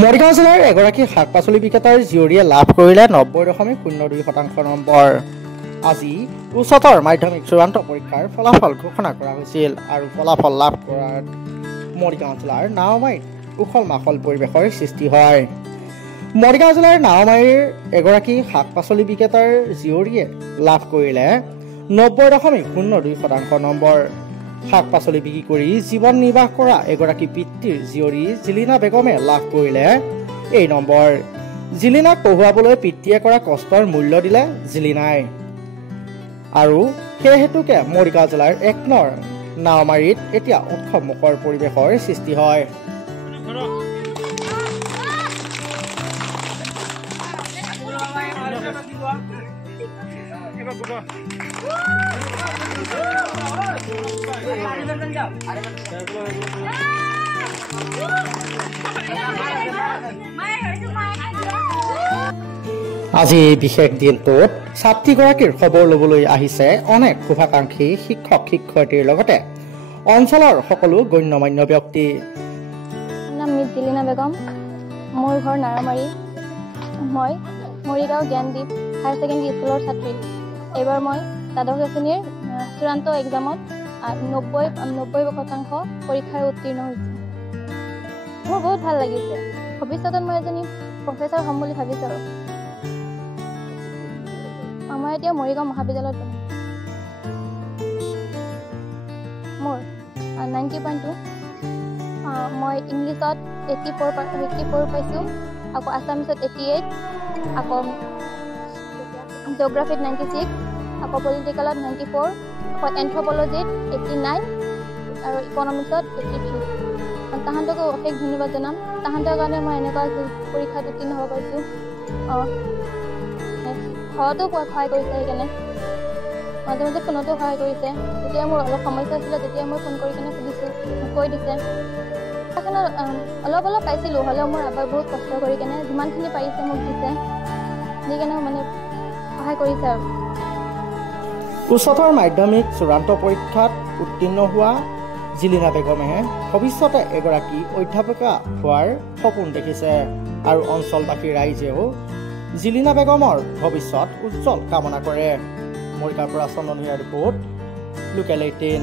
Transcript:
মৰিগাঁও জিলাৰ এগৰাকী শাক পাচলি বিক্ৰেতাৰ জীয়ৰীয়ে লাভ কৰিলে 90.02% নম্বৰ। আজি উচ্চতৰ মাধ্যমিক চূড়ান্ত পৰীক্ষাৰ ফলাফল ঘোষণা কৰা হৈছিল আৰু ফলাফল লাভ কৰাত মৰিগাঁও জিলাৰ নাওমাইত উখল মাখল পৰিৱেশৰ সৃষ্টি হয়। মৰিগাঁও জিলাৰ নাওমাইৰ এগৰাকী শাক পাচলি বিক্ৰেতাৰ জীয়ৰীয়ে লাভ কৰিলে 90.02% নম্বৰ। শাক পাচলি বিক্ৰী কৰি জীৱন নিৰ্বাহ কৰা এগৰাকী পিতৃৰ জীয়ৰী জিলিনা বেগমে লাভ কৰিলে এই নম্বৰ। জিলিনাক পঢ়ুৱাবলৈ পিতৃয়ে কৰা কষ্টৰ মূল্য দিলে জিলিনাই আৰু সেই হেতুকে মৰিগাঁও জিলাৰ ১ নং নাওমাৰীত এতিয়া উৎসৱমুখৰ পৰিৱেশৰ সৃষ্টি হয়। আজি বিশেষ দিনটোত ছাত্ৰীগৰাকীৰ খবৰ ল'বলৈ আহিছে অনেক শুভাকাংক্ষী শিক্ষক শিক্ষয়িত্ৰীৰ লগতে অঞ্চলৰ সকলো গণ্যমান্য ব্যক্তি। নাম মিছ জিলিনা বেগম, মোৰ ঘৰ নাৰামাৰী। মই মৰিগাঁও জ্ঞানদীপ হায়াৰ ছেকেণ্ডেৰী স্কুলৰ ছাত্ৰী। এইবাৰ মই দ্বাদশ শ্ৰেণীৰ চূড়ান্ত এক্সামত 90% পৰীক্ষাৰে উত্তীৰ্ণ হৈছোঁ। মোৰ বহুত ভাল লাগিছে। ভৱিষ্যতত মই এজনী প্ৰফেচাৰ হ'ম বুলি ভাবিছোঁ। মই এতিয়া মৰিগাঁও মহাবিদ্যালয়ত পঢ়োঁ। মোৰ 90.2। মই ইংলিছত 84 পাইছোঁ, আকৌ আছামিছত 88, আকৌ জিঅ'গ্ৰাফীত 96, আকৌ পলিটিকেলত 94, আকৌ এন্থ্ৰপলজিত 89 আৰু ইকনমিক্সত 83। তাহাঁতকো অশেষ ধন্যবাদ জনাম। তাহাঁতৰ কাৰণে মই এনেকুৱা পৰীক্ষাত উত্তীৰ্ণ হ'ব পাৰিছোঁ। ঘৰতো সহায় কৰিছে, সেইকাৰণে মাজে মাজে ফোনতো সহায় কৰিছে। যেতিয়া মোৰ অলপ সমস্যা আছিলে তেতিয়া মই ফোন কৰি কিনে সুধিছোঁ, কৈ দিছে। অলপ পাইছিলোঁ, হ'লেও মোৰ আবাৰ বহুত কষ্ট কৰি কেনে যিমানখিনি পাৰিছে মোক দিছে, দি কেনে মানে সহায় কৰিছে। আৰু উচ্চতৰ মাধ্যমিক চূড়ান্ত পৰীক্ষাত উত্তীৰ্ণ হোৱা জিলিনা বেগমে ভৱিষ্যতে এগৰাকী অধ্যাপিকা হোৱাৰ সপোন দেখিছে আৰু অঞ্চলবাসী ৰাইজেও জিলিনা বেগমৰ ভৱিষ্যত উজ্জ্বল কামনা কৰে। মৰিগাঁৱৰ পৰা চন্দন ৰিপৰ্ট, লোকেল 18।